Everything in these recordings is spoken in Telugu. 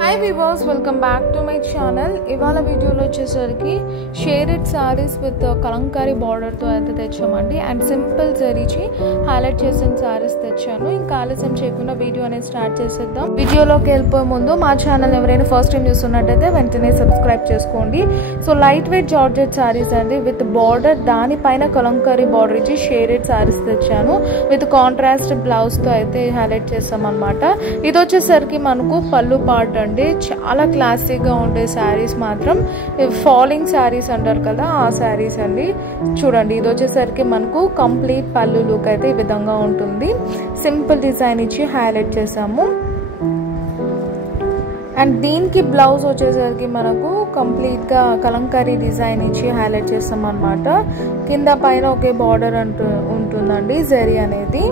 Hi viewers, welcome back to my channel. ఇవాళ వీడియోలో వచ్చేసరికి షేడెడ్ సారీస్ విత్ కలంకారీ బార్డర్తో అయితే తెచ్చామండి అండ్ సింపుల్ జరీచి హైలైట్ చేసిన సారీస్ తెచ్చాను. ఇంకా ఆలస్యం చేయకుండా వీడియో అనేది స్టార్ట్ చేసేద్దాం. వీడియోలోకి వెళ్ళిపోయే ముందు మా ఛానల్ ఎవరైనా ఫస్ట్ టైం చూస్తున్నట్టయితే వెంటనే సబ్స్క్రైబ్ చేసుకోండి. So light weight georgette saris అండి విత్ బార్డర్, దానిపైన కలంకారీ బార్డర్ ఇచ్చి షేడెడ్ సారీస్ తెచ్చాను విత్ కాంట్రాస్ట్ బ్లౌజ్తో అయితే హైలైట్ చేస్తాం అనమాట. ఇది వచ్చేసరికి మనకు పళ్ళు పార్ట్ అండి. చాలా క్లాసిక్గా ఉండే శారీస్ మాత్రం ఫాలింగ్ శారీస్ అంటారు కదా, ఆ శారీస్ అండి. చూడండి, ఇది వచ్చేసరికి మనకు కంప్లీట్ పళ్ళు లుక్ అయితే ఈ విధంగా ఉంటుంది. సింపుల్ డిజైన్ ఇచ్చి హైలైట్ చేసాము. అండ్ దీనికి బ్లౌజ్ వచ్చేసరికి మనకు కంప్లీట్గా కలంకారీ డిజైన్ ఇచ్చి హైలైట్ చేస్తాం అనమాట. కింద పైన ఒకే బార్డర్ ఉంటుందండి జరీ అనేది.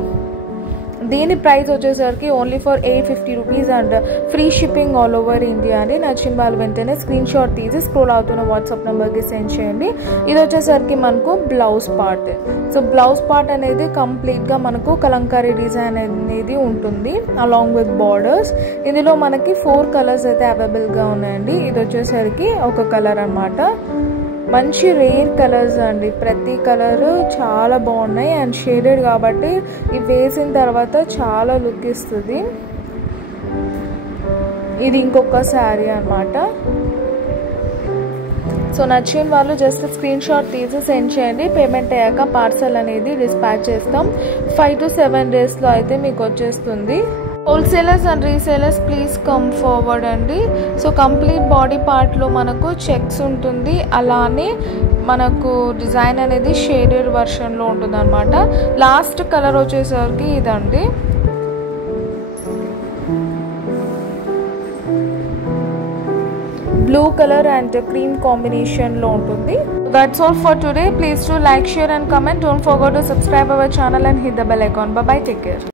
దీని ప్రైస్ వచ్చేసరికి only for 850 rupees and free shipping all over India అండి. నచ్చిన వాళ్ళు వెంటనే స్క్రీన్ షాట్ తీసి స్క్రోల్ అవుతున్న వాట్సాప్ నెంబర్కి సెండ్ చేయండి. ఇది వచ్చేసరికి మనకు blouse part. So blouse part అనేది కంప్లీట్గా మనకు కలంకారీ డిజైన్ అనేది ఉంటుంది అలాంగ్ విత్ బార్డర్స్. ఇందులో మనకి 4 కలర్స్ అయితే అవైలబుల్గా ఉన్నాయండి. ఇది వచ్చేసరికి ఒక కలర్ అన్నమాట. మంచి రేర్ కలర్స్ అండి, ప్రతి కలర్ చాలా బాగున్నాయి అండ్ షేడెడ్ కాబట్టి ఇవి వేసిన తర్వాత చాలా లుక్ ఇస్తుంది. ఇది ఇంకొక శారీ అన్నమాట. సో నచ్చిన వాళ్ళు జస్ట్ స్క్రీన్ షాట్ తీసి సెండ్ చేయండి. పేమెంట్ అయ్యాక పార్సల్ అనేది డిస్పాచ్ చేస్తాం. 5 to 7 డేస్లో అయితే మీకు వచ్చేస్తుంది. Wholesalers and resellers please come forward అండి. సో కంప్లీట్ బాడీ పార్ట్లో మనకు చెక్స్ ఉంటుంది, అలానే మనకు డిజైన్ అనేది షేడెడ్ వర్షన్లో ఉంటుంది అనమాట. లాస్ట్ కలర్ వచ్చేసరికి ఇదండి. బ్లూ కలర్ అండ్ క్రీమ్ కాంబినేషన్లో ఉంటుంది. That's all for today. Please do like, share and comment. Don't forget to subscribe our channel and hit the bell icon. Bye bye, take care.